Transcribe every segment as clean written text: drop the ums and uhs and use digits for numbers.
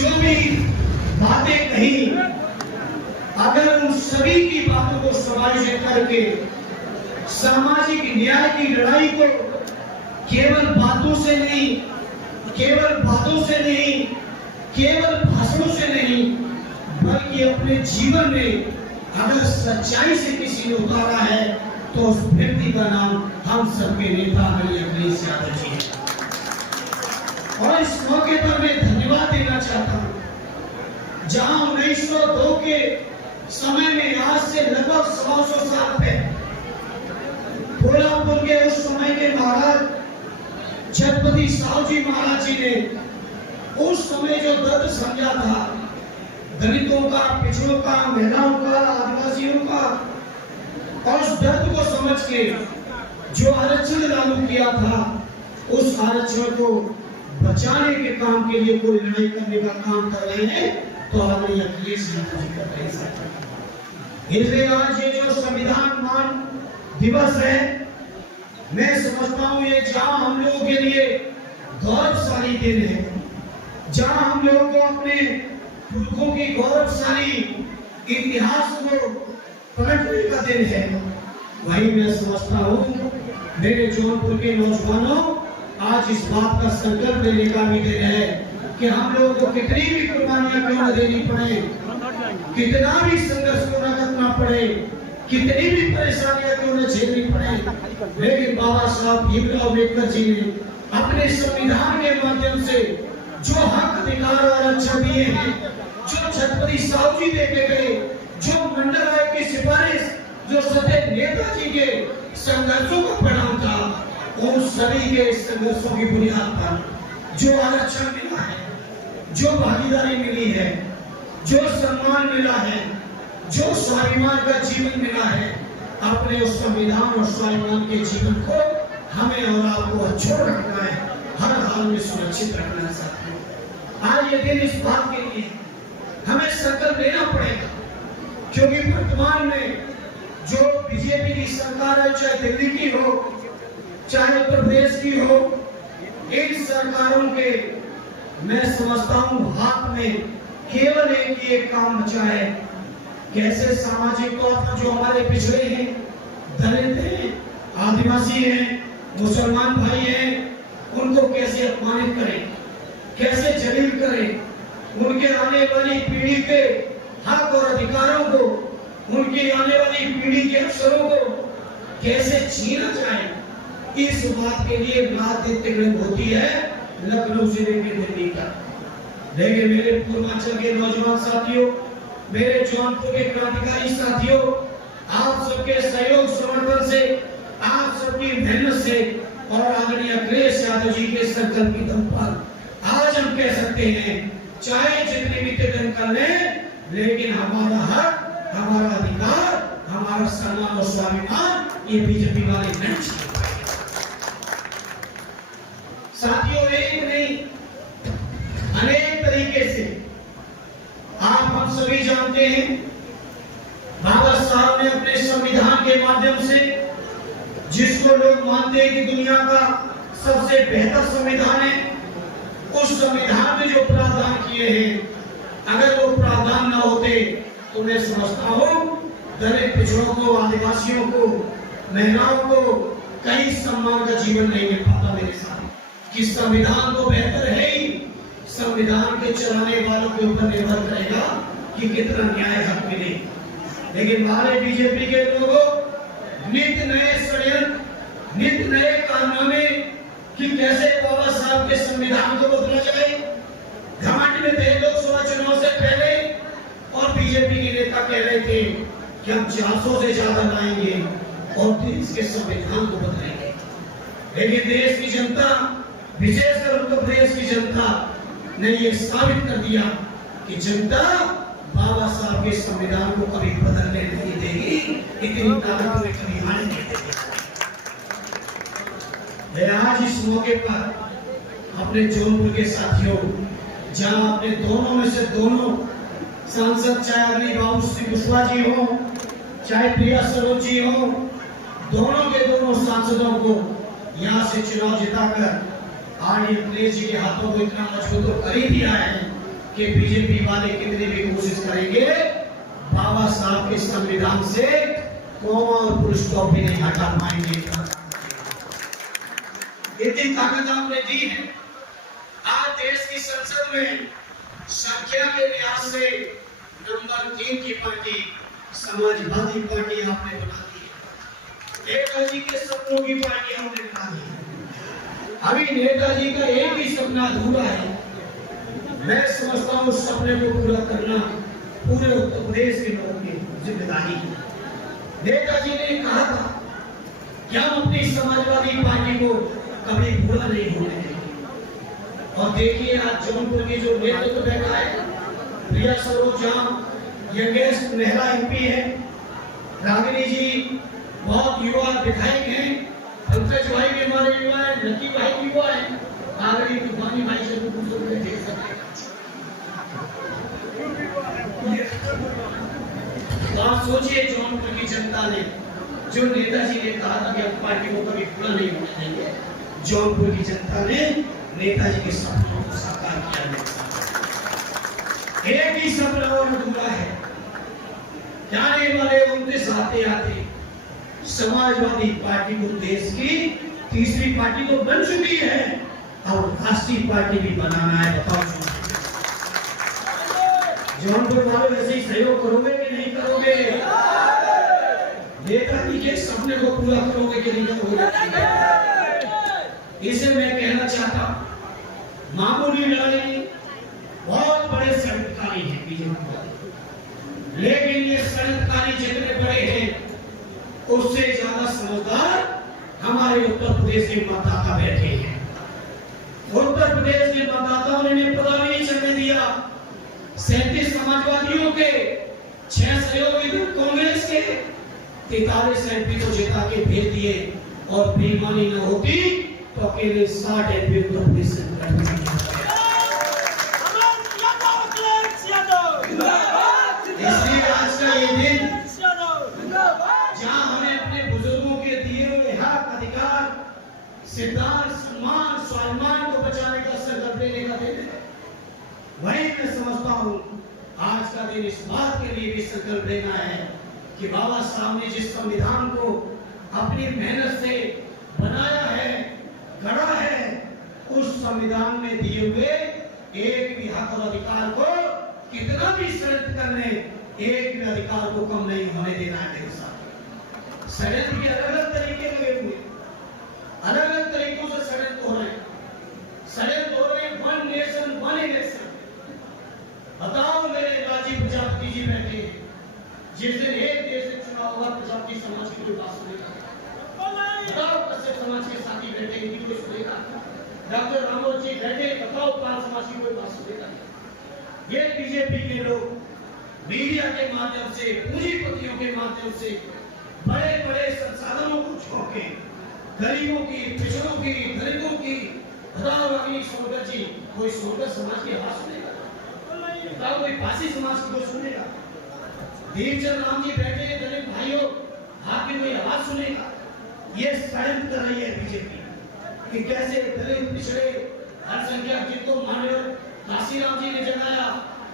जो भी बातें कही, अगर उन सभी की बातों को समायोजित करके सामाजिक न्याय की लड़ाई को केवल बातों से नहीं, केवल भाषणों से नहीं, बल्कि अपने जीवन में अगर सच्चाई से किसी ने उतारा है तो उस व्यक्ति का नाम हम सबके नेता अखिलेश यादव जी है। और इस मौके पर मैं धन्यवाद देना चाहता हूं, जहां 1902 के समय में आज से लगभग 100 साल पहले भोलापुर के उस समय के महाराज छत्रपति साहू जी महाराज जी ने उस समय जो दर्द समझा था, दलितों का, पिछड़ों का, महिलाओं का, आदिवासियों का, और उस दर्द को समझ के जो आरक्षण लागू किया था, उस आरक्षण को बचाने के काम के लिए कोई लड़ाई करने का काम कर रहे हैं तो हमें अखिलेश यादव जी कर रहे हैं। इसलिए आज ये जो संविधान मान दिवस है, मैं समझता हूँ ये जहाँ हम लोगों के लिए गौरवशाली दिन है, जहाँ हम लोगों को अपने पुरखों की गौरवशाली इतिहास को पलटने का दिन है, वही मैं समझता हूँ मेरे जौनपुर के नौजवानों आज इस बात का संकल्प लेने का भी दिन है कि हम लोगों को कितनी भी कुर्बानियां क्यों न देनी पड़े, कितना भी संघर्ष क्यों न करना पड़े, कितनी भी परेशानियां क्यों न झेलनी पड़े, लेकिन बाबा साहब भीमराव अम्बेडकर जी ने अपने संविधान के माध्यम से जो हक, अधिकार और रक्षा दिए हैं, जो छत्रपति साहू जी देके गए, जो मंडल आयोग की सिफारिश, जो सदैव नेताजी के संघर्षों का परिणाम था, उन सभी के संघर्षों की बुनियाद पर जो आरक्षण मिला है, जो भागीदारी मिली है, जो सम्मान मिला है, जो स्वाभिमान का जीवन मिला है, अपने उस संविधान और स्वाभिमान के जीवन को हमें और आपको अछूट रखना है, हर हाल में सुरक्षित रखना है। साथियों, आज ये दिन इस बात के लिए हमें संकल्प लेना पड़ेगा, क्योंकि वर्तमान में जो बीजेपी की सरकार है, चाहे दिल्ली की हो, चाहे उत्तर प्रदेश की हो, इन सरकारों के मैं समझता हूँ हाथ में केवल एक काम बचा है, कैसे सामाजिक तौर पर जो हमारे पिछड़े हैं, दलित हैं, आदिवासी हैं, मुसलमान भाई हैं, उनको कैसे अपमानित करें, कैसे जलील करें, उनके आने वाली पीढ़ी के हक और अधिकारों को, उनकी आने वाली पीढ़ी के अवसरों को कैसे छीना जाए, इस बात के लिए रात दिन तिगड़न होती है लखनऊ से लेकर दिल्ली तक। लेकिन मेरे पूर्वांचल के नौजवान साथियों, मेरे जौनपुर के क्रांतिकारी साथियों, आप सबके सहयोग समर्थन से, आप सबकी मेहनत से और आदरणीय अखिलेश यादव जी के संकल्प की दम पर आज हम कह सकते हैं, चाहे जितनी भी तिगड़न कर लें, लेकिन हमारा हक, हमारा अधिकार, हमारा सम्मान और स्वाभिमान ये बीजेपी वाले नहीं छीन पाएंगे। साथियों, एक नहीं अनेक तरीके से आप हम सभी जानते हैं, बाबा साहब ने अपने संविधान के माध्यम से, जिसको लोग मानते हैं कि दुनिया का सबसे बेहतर संविधान है, उस संविधान में जो प्रावधान किए हैं, अगर वो प्रावधान न होते तो मैं समझता हूँ दलित, पिछड़ों को, आदिवासियों को, महिलाओं को कहीं सम्मान का जीवन नहीं मिल पाता। मेरे साथ कि संविधान तो बेहतर है ही, संविधान के चलाने वालों के ऊपर निर्भर करेगा कि कितना न्याय हक मिले। लेकिन हमारे बीजेपी के लोगों नित्य नए षड्यंत्र, नित्य नए कारनामे कि कैसे बाबा साहब के संविधान को बदला जाए, घमंड में थे लोकसभा चुनाव से पहले, और बीजेपी के नेता कह रहे थे कि हम 400 से ज्यादा लाएंगे और देश के संविधान को बदलेंगे। लेकिन देश की जनता, विशेषकर उत्तर प्रदेश की जनता ने यह साबित कर दिया कि जनता बाबा साहब के संविधान को कभी बदलने नहीं देगी, इतनी ताकत में कभी आने नहीं देगी। मैं आज इस मौके पर अपने जौनपुर के साथियों, जहां अपने दोनों में से दोनों सांसद, चाहे अग्नि बाबू श्री कुशवाहा जी हो, चाहे प्रिया सरोज जी हो, दोनों के दोनों सांसदों को यहाँ से चुनाव जिताकर आर्य अखिलेश जी के हाथों को इतना मजबूत कर ही दिया है कि बीजेपी वाले कितनी भी कोशिश करेंगे, बाबा साहब के संविधान से कॉमा और फुल स्टॉप भी नहीं हटा पाएंगे। इतनी ताकत आपने दी है। आज देश की संसद में संख्या के लिहाज से नंबर 3 की पार्टी समाजवादी पार्टी आपने बना दी है। नेताजी के सपनों की पार्टी आपने बना दी है। अभी नेताजी का एक ही सपना अधूरा है। मैं समझता हूँ उस सपने को पूरा करना पूरे उत्तर प्रदेश के लोगों की जिम्मेदारी है। नेताजी ने कहा था कि हम अपनी समाजवादी पार्टी को कभी पूरा नहीं होने देंगे। और देखिए आज जौनपुर की जो नेतृत्व बैठा है, प्रिया सरोजा यंगेस्ट महिला एमपी है, रागिनी जी बहुत युवा विधायक हैं, पंकज भाई भी हमारे युवा है, नकी भाई भी युवा है, आगरी तूफानी भाई से देख सकते हैं। तो आप सोचिए जौनपुर की जनता ने, जो नेताजी ने कहा था कि अब पार्टी को कभी पूरा नहीं होने देंगे, जौनपुर की जनता ने नेताजी के सपनों को साकार किया। एक ही सपना और अधूरा है। जाने वाले 29 आते आते समाजवादी पार्टी को देश की तीसरी पार्टी तो बन चुकी है और राष्ट्रीय पार्टी भी बनाना है। बताओ जौनपुर वाले वैसे ही सहयोग करोगे कि नहीं करोगे? नेताजी के सपने को पूरा करोगे कि नहीं करोगे? इसे मैं कहना चाहता हूं, मामूली लड़ाई बहुत बड़े षड्यंत्रकारी हैं बीजेपी वाले, लेकिन ये षड्यंत्रकारी जितने बड़े हैं उससे ज्यादा समझदार हमारे उत्तर प्रदेश के मतदाता बैठे हैं। उत्तर प्रदेश के मतदाताओं ने पता भी नहीं चलने दिया। 37 समाजवादियों के 6 सहयोगी कांग्रेस के 43 एमपी को जिता के भेज दिए और बेईमानी न होती तो अकेले 60 एमपी उत्तर प्रदेश से इसलिए आज का ये दिन जहां हमें अपने बुजुर्गों के दिए हुए हक, अधिकार, सिद्धांत, सम्मान, स्वाभिमान को बचाने का संकल्प लेने का दिन है, वही मैं समझता हूं आज का दिन इस बात के लिए भी संकल्प लेना है कि बाबा साहब ने जिस संविधान को अपनी मेहनत से बनाया है, गढ़ा है, उस संविधान में दिए हुए एक भी हक और अधिकार को कितना भी षड्यंत्र करने, एक भी अधिकार को कम नहीं होने देना है। मेरे साथ षड्यंत्र के अलग अलग तरीके लगे हुए, अलग अलग तरीकों से षड्यंत्र हो रहे हैं। षड्यंत्र हो रहे हैं वन नेशन वन इलेक्शन। बताओ मेरे राजीव प्रजापति जी बैठे हैं, जिस दिन एक देश में चुनाव होगा प्रजापति समाज की कोई बात सुनेगा? बताओ कश्यप समाज के साथी बैठे, इनकी कोई सुनेगा? डॉक्टर रामोद जी बैठे, बताओ पाल समाज की कोई बात सुनेगा? ये बीजेपी के लोग मीडिया के माध्यम से, पूंजीपतियों के माध्यम से बड़े बड़े संसाधनों को छोड़के गरीबों की, पिछड़ों की, दलितों की, बताओ रागिनी सोनकर जी कोई सोनकर समाज की आवाज सुनेगा? बताओ कोई पासी समाज की कोई सुनेगा? दीपचंद राम जी बैठे हैं, दलित भाइयों आपकी कोई आवाज सुनेगा? ये षड्यंत्र कर रही है बीजेपी कि कैसे दलित, पिछड़े, अल्पसंख्यक जिनको मानव काशीराम जी ने जगाया,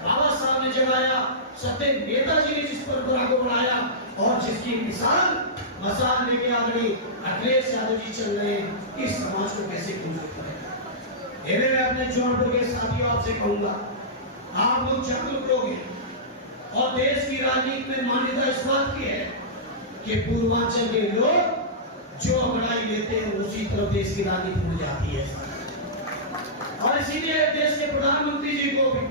बाबा साहब ने जगाया, सत्य नेताजी ने जिस परंपरा को बढ़ाया और जिसकी मिसाल मसाल लेके आदमी अखिलेश यादव जी चल रहे हैं, इस समाज को कैसे कमजोर करें? मैं अपने जौनपुर के साथियों आपसे कहूंगा, आप लोग जागरूक लोग हैं और देश की राजनीति में मान्यता इस बात की है कि पूर्वांचल के लोग जो अंगड़ाई लेते हैं उसी तरफ देश की राजनीति हो जाती है। और इसीलिए देश के प्रधानमंत्री जी को भी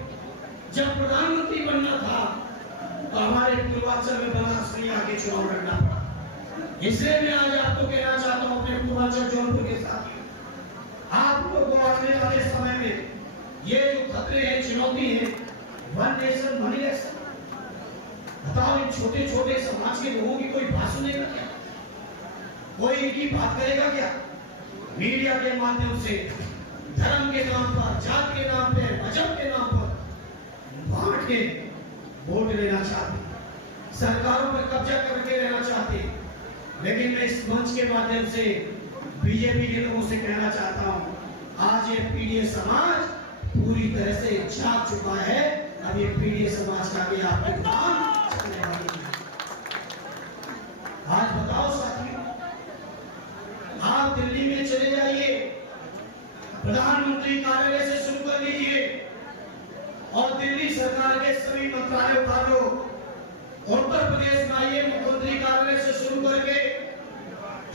जब प्रधानमंत्री बनना था तो हमारे पूर्वांचल में बनारस में आके चुनाव लड़ना पड़ा। इसलिए मैं आज आपको कहना चाहता हूं अपने पूर्वांचल जौनपुर के साथियों, आप लोगों को आने वाले समय में ये जो खतरे हैं, चुनौती है, वन नेशन वन इलेक्शन, बताओ इन छोटे छोटे समाज के लोगों की कोई बात सुनेगा क्या? कोई इनकी बात करेगा क्या? मीडिया के माध्यम से धर्म के नाम पर, जात के नाम पर, मजहब के नाम पर बांट के वोट लेना चाहते, सरकारों पर कब्जा करके रहना चाहते। लेकिन मैं इस मंच के माध्यम से बीजेपी के लोगों से कहना चाहता हूं, आज ये पीडीए समाज पूरी तरह से जाग चुका है। अब ये पीढ़ी समाज का भी आपके दुकान चलने वाली है। आज बताओ साथियों, आप दिल्ली में चले जाइए, प्रधानमंत्री कार्यालय से शुरू कर लीजिए और दिल्ली सरकार के सभी मंत्रालय उठा लो। उत्तर प्रदेश में आइए, मुख्यमंत्री कार्यालय से शुरू करके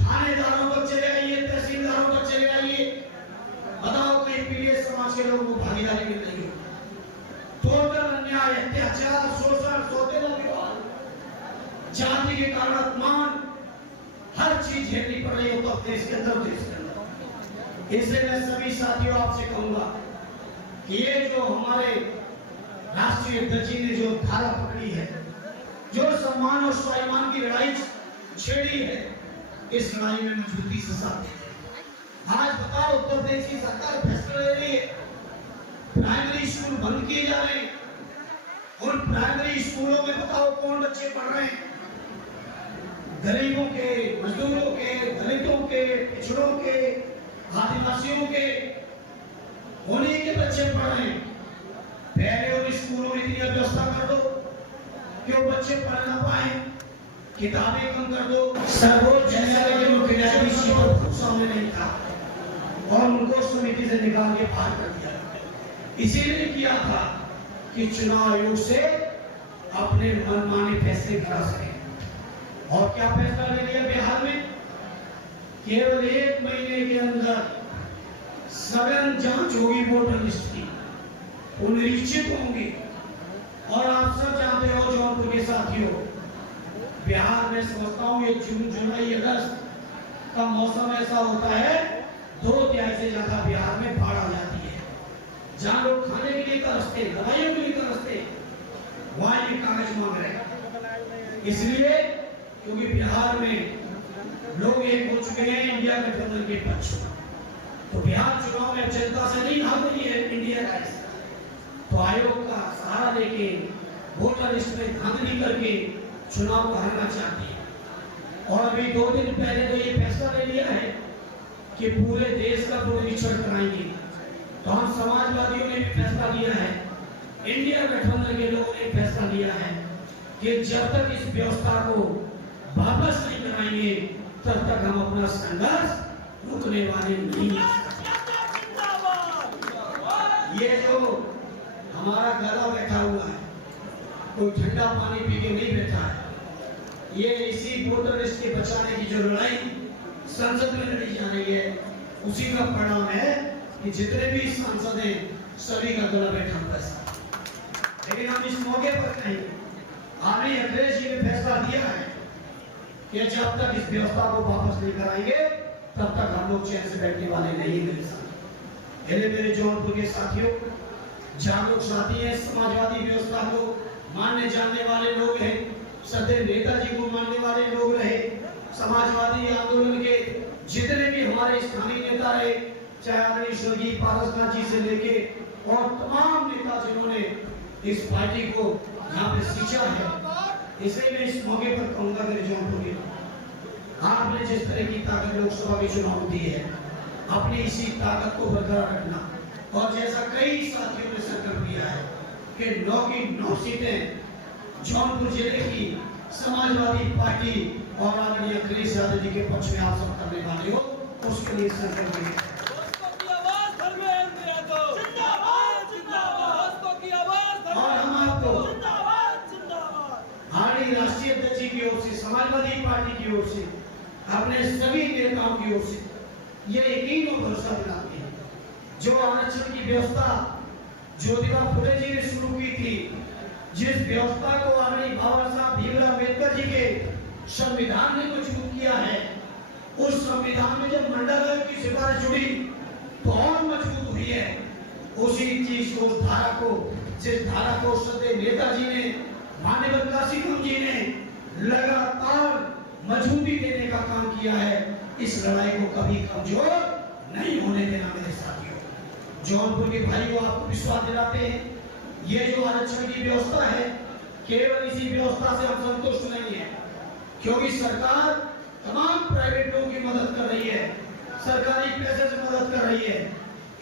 थानेदारों तक चले आइए, तहसीलदारों तक चले आइए। बताओ कहीं पीड़ित समाज के लोगों को भागीदारी मिल रही हो? टोटल अन्याय, अत्याचार, शोषण, सौतेला विवाद, जाति के कारण अपमान, हर चीज झेलनी पड़ रही हो तो देश के अंदर, देश के अंदर। इसलिए मैं सभी साथियों आपसे कहूंगा कि ये जो हमारे राष्ट्रीय अध्यक्ष ने जो धारा पकड़ी है, जो सम्मान और स्वाभिमान की लड़ाई छेड़ी है, इस लड़ाई में मजबूती से साथ दें। आज बताओ, उत्तर प्रदेश की सरकार फैसला ले रही है, प्राइमरी स्कूल बंद किए जा रहे हैं। उन प्राइमरी स्कूलों में बताओ कौन बच्चे पढ़ रहे हैं? गरीबों के, मजदूरों के, दलितों के, पिछड़ों के, आदिवासियों के, उन्हीं के बच्चे पढ़ रहे हैं। पहले उन स्कूलों में इतनी व्यवस्था कर दो कि वो बच्चे पढ़ ना पाए, किताबें कम कर दो। सर्वोच्च न्यायालय के मुख्य न्यायाधीश को सामने नहीं था और उनको समिति से निकाल के बाहर कर दिया। इसीलिए किया था कि चुनाव आयोग से अपने मनमाने फैसले करा सके। और क्या फैसला ले लिया बिहार में? केवल 1 महीने के अंदर सघन जांच होगी वोटर लिस्ट की, वो निरीक्षित होंगी। और आप सब जानते हो जौनपुर के साथियों, बिहार में समझता हूँ ये जून, जुलाई, अगस्त का मौसम ऐसा होता है, 2/3 से ज्यादा बिहार में बाढ़ आ जाती है। जहाँ लोग खाने के लिए तरसते, दवाइयों के लिए तरसते, वहाँ ये कागज मांग रहे हैं। इसलिए क्योंकि बिहार में लोग एक हो चुके हैं इंडिया गठबंधन के पक्ष में, तो बिहार चुनाव में जनता से नहीं भाग रही है इंडिया का, तो आयोग का सहारा लेके वोटर लिस्ट में धांधली करके चुनाव को हारना चाहती है। और अभी 2 दिन पहले तो ये फैसला ले लिया है कि पूरे देश का पुनरीक्षण कराएंगे। तो हम समाजवादियों ने भी फैसला लिया है, इंडिया गठबंधन के लोगों ने फैसला लिया है कि जब तक इस व्यवस्था को वापस नहीं कराएंगे तब तक हम अपना संघर्ष रुकने वाले नहीं हैं। ये जो हमारा गला बैठा हुआ है, कोई ठंडा पानी पी के नहीं बैठा है। ये इसी वोटर लिस्ट के बचाने की जो लड़ाई संसद में लड़ी जा रही है, उसी का परिणाम है कि जितने भी सांसद हैं सभी का गला बैठा हुआ है। लेकिन हम इस मौके पर कहें, आने अखिलेश जी ने फैसला दिया है कि जब तक इस व्यवस्था को वापस नहीं कराएंगे तब तक हम लोग चैन से बैठने वाले नहीं। मेरे जौनपुर के साथियों, जागरूक साथी हैं, समाजवादी व्यवस्था को मानने जानने वाले लोग हैं, सदैव नेताजी को मानने वाले लोग रहे। समाजवादी आंदोलन के जितने भी हमारे स्थानीय नेता रहे, चाहे आदरणीय स्वर्गीय पारसनाथ जी से लेके और तमाम नेता जिन्होंने इस पार्टी को यहाँ पे सींचा है। इसलिए मैं इस मौके पर कहूंगा मेरे जौनपुर के, आपने जिस तरह की ताकत लोकसभा के चुनाव दी है, अपनी इसी ताकत को बरकरार रखना। और जैसा कई साथियों ने संकल्प लिया है कि 9 की 9 सीटें जौनपुर जिले की समाजवादी पार्टी और आदरणीय अखिलेश यादव जी के पक्ष में आप सब करने वाले हो, उसके लिए संकल्प लिया। और हम आपको हमारी राष्ट्रीय अध्यक्ष जी की ओर से, समाजवादी पार्टी की ओर से, अपने सभी नेताओं की ओर से ये यकीन और भरोसा दिलाते हैं, जो आरक्षण की व्यवस्था ज्योतिबा फुले जी ने शुरू की थी, जिस व्यवस्था को आदरणीय बाबा साहब भीमराव अम्बेडकर जी के संविधान ने मजबूत किया है, उस संविधान में जब मंडल आयोग की सिफारिश जुड़ी तो और मजबूत हुई है। उसी चीज को, धारा को, जिस धारा को सदैव नेताजी ने, माननीय काशीराम जी ने लगातार मजबूती देने का काम किया है, इस लड़ाई को कभी कमजोर नहीं होने देना। मेरे साथियों, जौनपुर के भाई को आपको विश्वास दिलाते हैं, ये जो आरक्षण की व्यवस्था है, केवल इसी व्यवस्था से हम संतुष्ट नहीं है, क्योंकि सरकार तमाम प्राइवेट लोगों की मदद कर रही है, सरकारी पैसे से मदद कर रही है।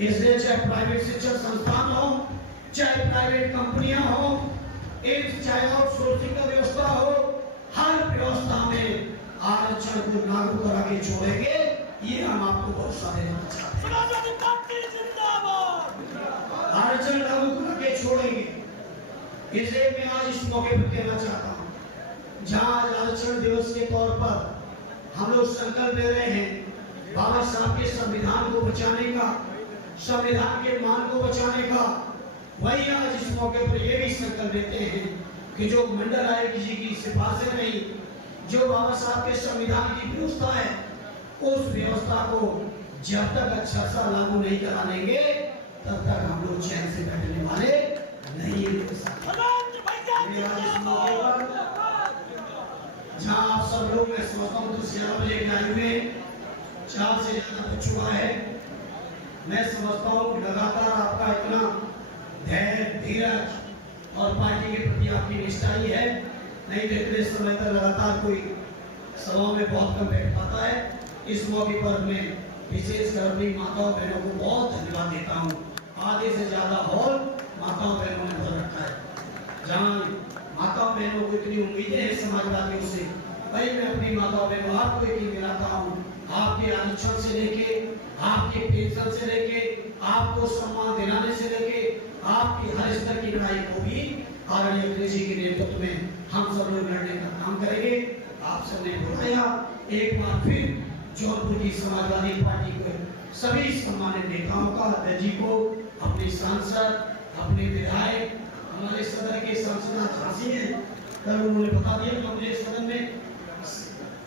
इसलिए चाहे प्राइवेट शिक्षण संस्थान हो चाहे प्राइवेट कंपनियां हो, चाहे आउटसोर्सिंग का व्यवस्था हो, हर व्यवस्था में आरक्षण को लागू करा के छोड़ेंगे, ये हम आपको भरोसा देना चाहते हैं। आरक्षण लागू करा के छोड़ेंगे। इसलिए मैं आज इस मौके पर कहना चाहता हूँ, जहाँ आरक्षण दिवस के तौर पर हम लोग संकल्प ले रहे हैं बाबा साहब के संविधान को बचाने का, संविधान के मान को बचाने का, वही आज इस मौके पर यह भी संकल्प लेते हैं कि जो मंडल आयोग जी की सिफारिशें नहीं, जो बाबा साहब के संविधान की व्यवस्था है, उस व्यवस्था को जब तक अच्छा लागू नहीं करा लेंगे तब तक हम लोग चैन से बैठने वाले नहीं है। जहाँ आप सब लोग, मैं समझता हूँ 11 बजे के आयु में 4 से ज्यादा बच चुका है। मैं समझता हूँ लगातार आपका इतना धैर्य, धीरज और पार्टी के प्रति आपकी निष्ठा ही है, नहीं तो इतने समय तक लगातार कोई सभा में बहुत कम बैठ पाता है। इस मौके पर मैं विशेषकर अपनी माताओं बहनों को बहुत धन्यवाद देता हूँ। आधे से ज्यादा हॉल माताओं बहनों ने भर रखा है। जहाँ माताओं बहनों को इतनी उम्मीदें हैं समाजवादियों से, भाई मैं अपनी माताओं बहनों आपको यकीन दिलाता हूँ, आपके आरक्षण से लेके, आपके पेंशन से लेके, आपको सम्मान दिलाने से लेके, आपकी हर स्तर की लड़ाई को भी आदरणीय अखिलेश जी के नेतृत्व में हम सब लोग लड़ने का काम करेंगे। आप सबने बुलाया, एक बार फिर जौनपुर की समाजवादी पार्टी को सभी सम्मानित नेताओं का, अध्यक्ष जी को, अपने सांसद, अपने विधायक, हमारे सदन के सांसद झांसी हैं, कल उन्होंने बता दिया कि मुझे सदन में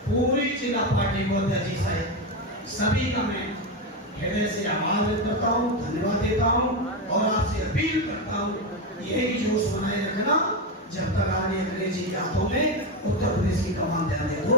पूरी जिला पार्टी को अध्यक्ष जी सहित सभी का मैं हृदय से आभार व्यक्त करता हूँ, धन्यवाद देता हूँ और आपसे अपील करता हूँ, यही जोश बनाए रखना जब तक आदरणीय अखिलेश जी के हाथों में उत्तर प्रदेश की कमान ध्यान दे दो।